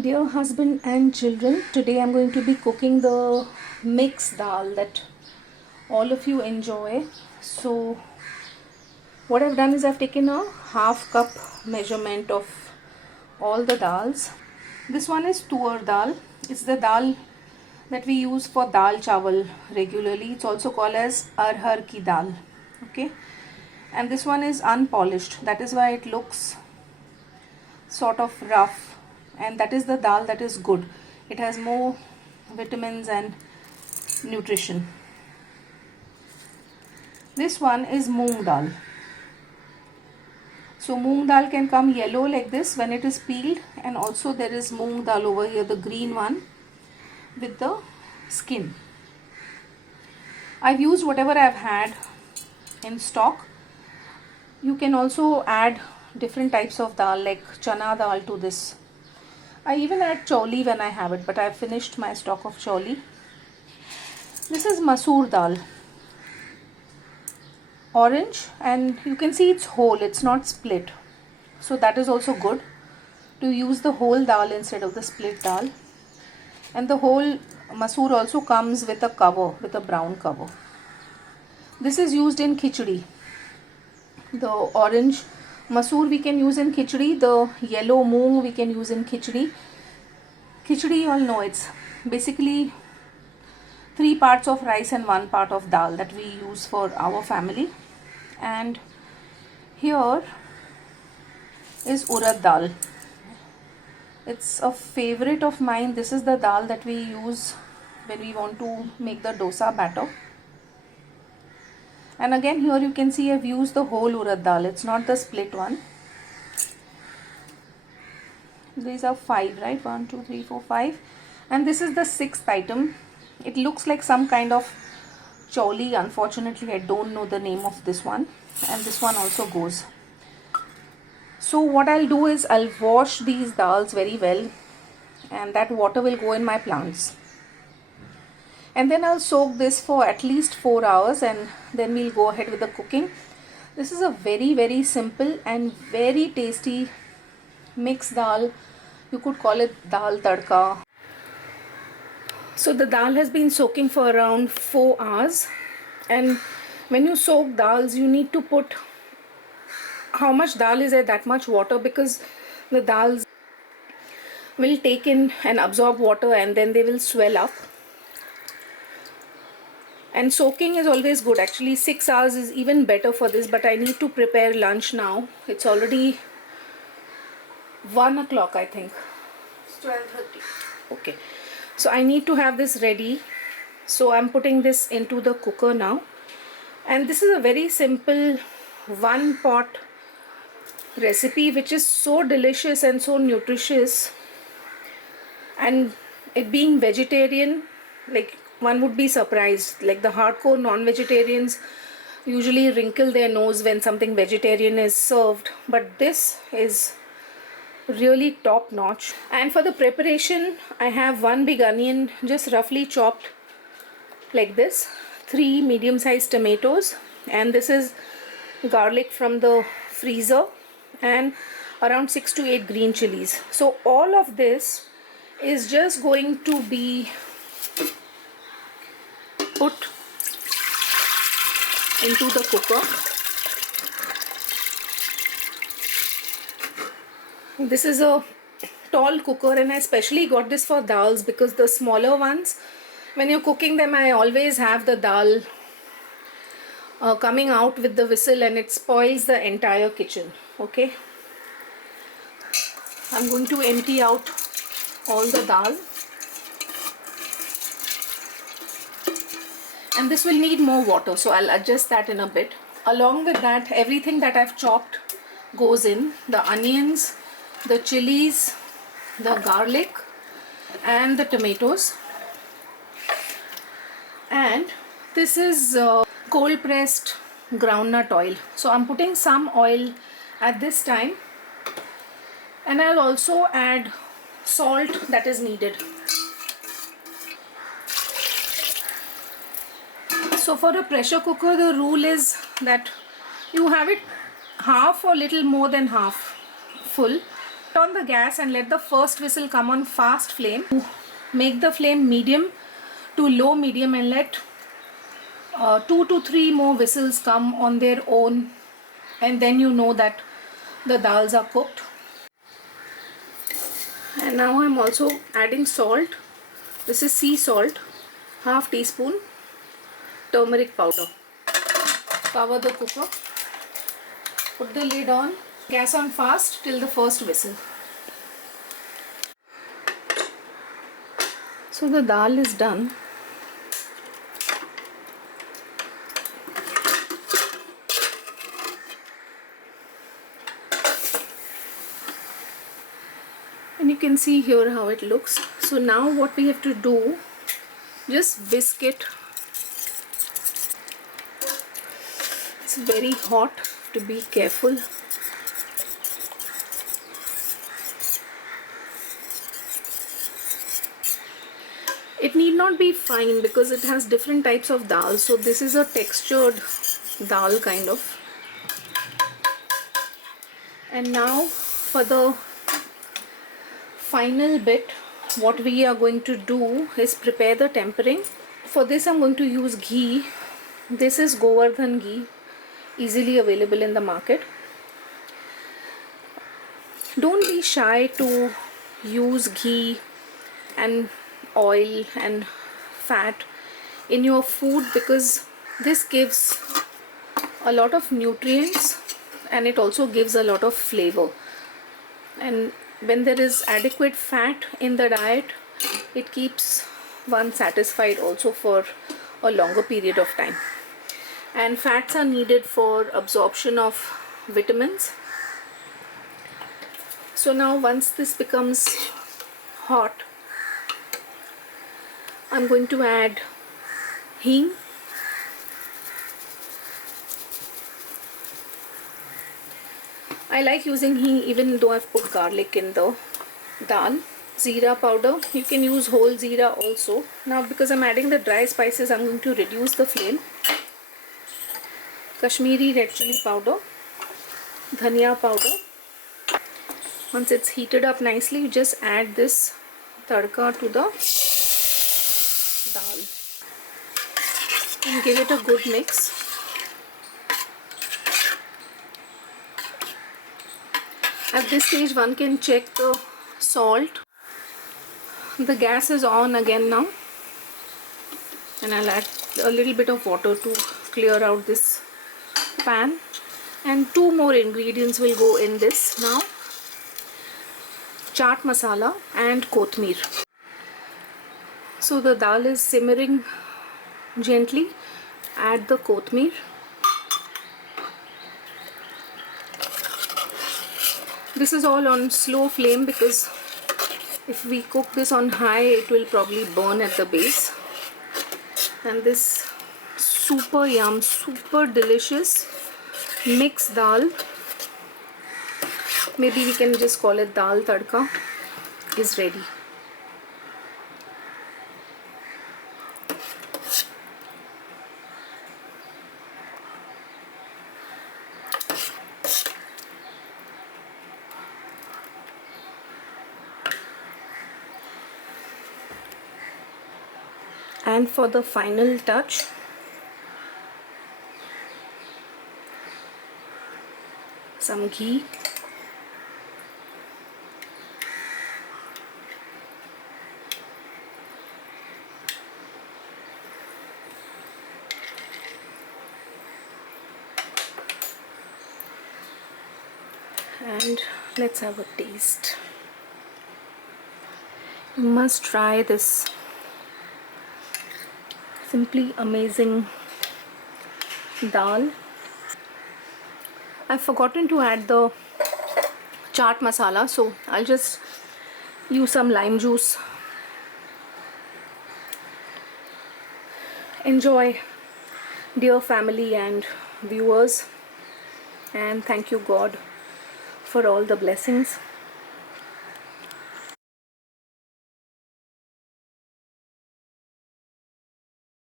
Dear husband and children, today I'm going to be cooking the mixed dal that all of you enjoy. So what I've done is I've taken a half cup measurement of all the dals. This one is tur dal. It's the dal that we use for dal chawal regularly. It's also called as arhar ki dal. Okay, and this one is unpolished. That is why it looks sort of rough, and that is the dal that is good. It has more vitamins and nutrition. This one is moong dal. So moong dal can come yellow like this when it is peeled, and also there is moong dal over here, the green one with the skin. I've used whatever I've had in stock. You can also add different types of dal like chana dal to this. I even add chauli when I have it, but I've finished my stock of chauli. This is masoor dal, orange, and you can see it's whole, it's not split. So that is also good to use the whole dal instead of the split dal. And the whole masoor also comes with a cover, with a brown cover. This is used in khichdi. The orange masoor we can use in khichdi, the yellow moong we can use in khichdi. Khichdi, you all know, it's basically 3 parts of rice and 1 part of dal that we use for our family. And here is urad dal. It's a favorite of mine. This is the dal that we use when we want to make the dosa batter. And again, here you can see I've used the whole urad dal. It's not the split one. These are 5, right? 1, 2, 3, 4, 5. And this is the 6th item. It looks like some kind of chauli. Unfortunately, I don't know the name of this one. And this one also goes. So what I'll do is I'll wash these dals very well. And that water will go in my plants. And then I'll soak this for at least 4 hours, and then we'll go ahead with the cooking. This is a very simple and very tasty mixed dal. You could call it dal tadka. So the dal has been soaking for around 4 hours, and when you soak dals you need to put how much dal is there, that much water, because the dals will take in and absorb water and then they will swell up. And soaking is always good. Actually 6 hours is even better for this, but I need to prepare lunch now. It's already 1 o'clock, I think. It's 12:30. Okay, so I need to have this ready. So I'm putting this into the cooker now. And this is a very simple 1 pot recipe which is so delicious and so nutritious. And it being vegetarian, like, one would be surprised. Like, the hardcore non-vegetarians usually wrinkle their nose when something vegetarian is served, but this is really top notch. And for the preparation, I have 1 big onion just roughly chopped like this, 3 medium-sized tomatoes, and this is garlic from the freezer, and around 6 to 8 green chillies. So all of this is just going to be put into the cooker. This is a tall cooker, and I specially got this for dals because the smaller ones, when you're cooking them, I always have the dal coming out with the whistle and it spoils the entire kitchen. Okay, I'm going to empty out all the dal. And this will need more water, so I'll adjust that in a bit. Along with that, everything that I've chopped goes in. The onions, the chilies, the garlic, and the tomatoes. And this is cold pressed groundnut oil. So I'm putting some oil at this time. And I'll also add salt that is needed. So for a pressure cooker, the rule is that you have it half or little more than half full. Put on the gas and let the first whistle come on fast flame. Make the flame medium to low medium and let 2 to 3 more whistles come on their own, and then you know that the dals are cooked. And now I'm also adding salt. This is sea salt, half teaspoon, turmeric powder. Cover the cooker. Put the lid on. Gas on fast till the first whistle. So the dal is done. And you can see here how it looks. So now what we have to do, just whisk it. It's very hot, to be careful. It need not be fine because it has different types of dal. So this is a textured dal kind of. And now for the final bit, what we are going to do is prepare the tempering. For this I'm going to use ghee. This is Govardhan ghee, easily available in the market. Don't be shy to use ghee and oil and fat in your food, because this gives a lot of nutrients and it also gives a lot of flavor. And when there is adequate fat in the diet, it keeps one satisfied also for a longer period of time. And fats are needed for absorption of vitamins. So now once this becomes hot, I'm going to add hing. I like using hing even though I've put garlic in the dal. Zeera powder, you can use whole Zeera also. Now because I'm adding the dry spices, I'm going to reduce the flame. Kashmiri red chilli powder, Dhania powder. Once it's heated up nicely, you just add this tadka to the dal and give it a good mix. At this stage one can check the salt. The gas is on again now, and I'll add a little bit of water to clear out this pan, and 2 more ingredients will go in this now: chaat masala and kothmeer. So the dal is simmering gently. Add the kothmeer. This is all on slow flame because if we cook this on high, it will probably burn at the base. And this super yum, super delicious mixed dal, maybe we can just call it dal tadka, is ready. And for the final touch, some ghee. And let's have a taste. You must try this simply amazing dal. I've forgotten to add the chaat masala, so I'll just use some lime juice. Enjoy, dear family and viewers, and thank you God for all the blessings.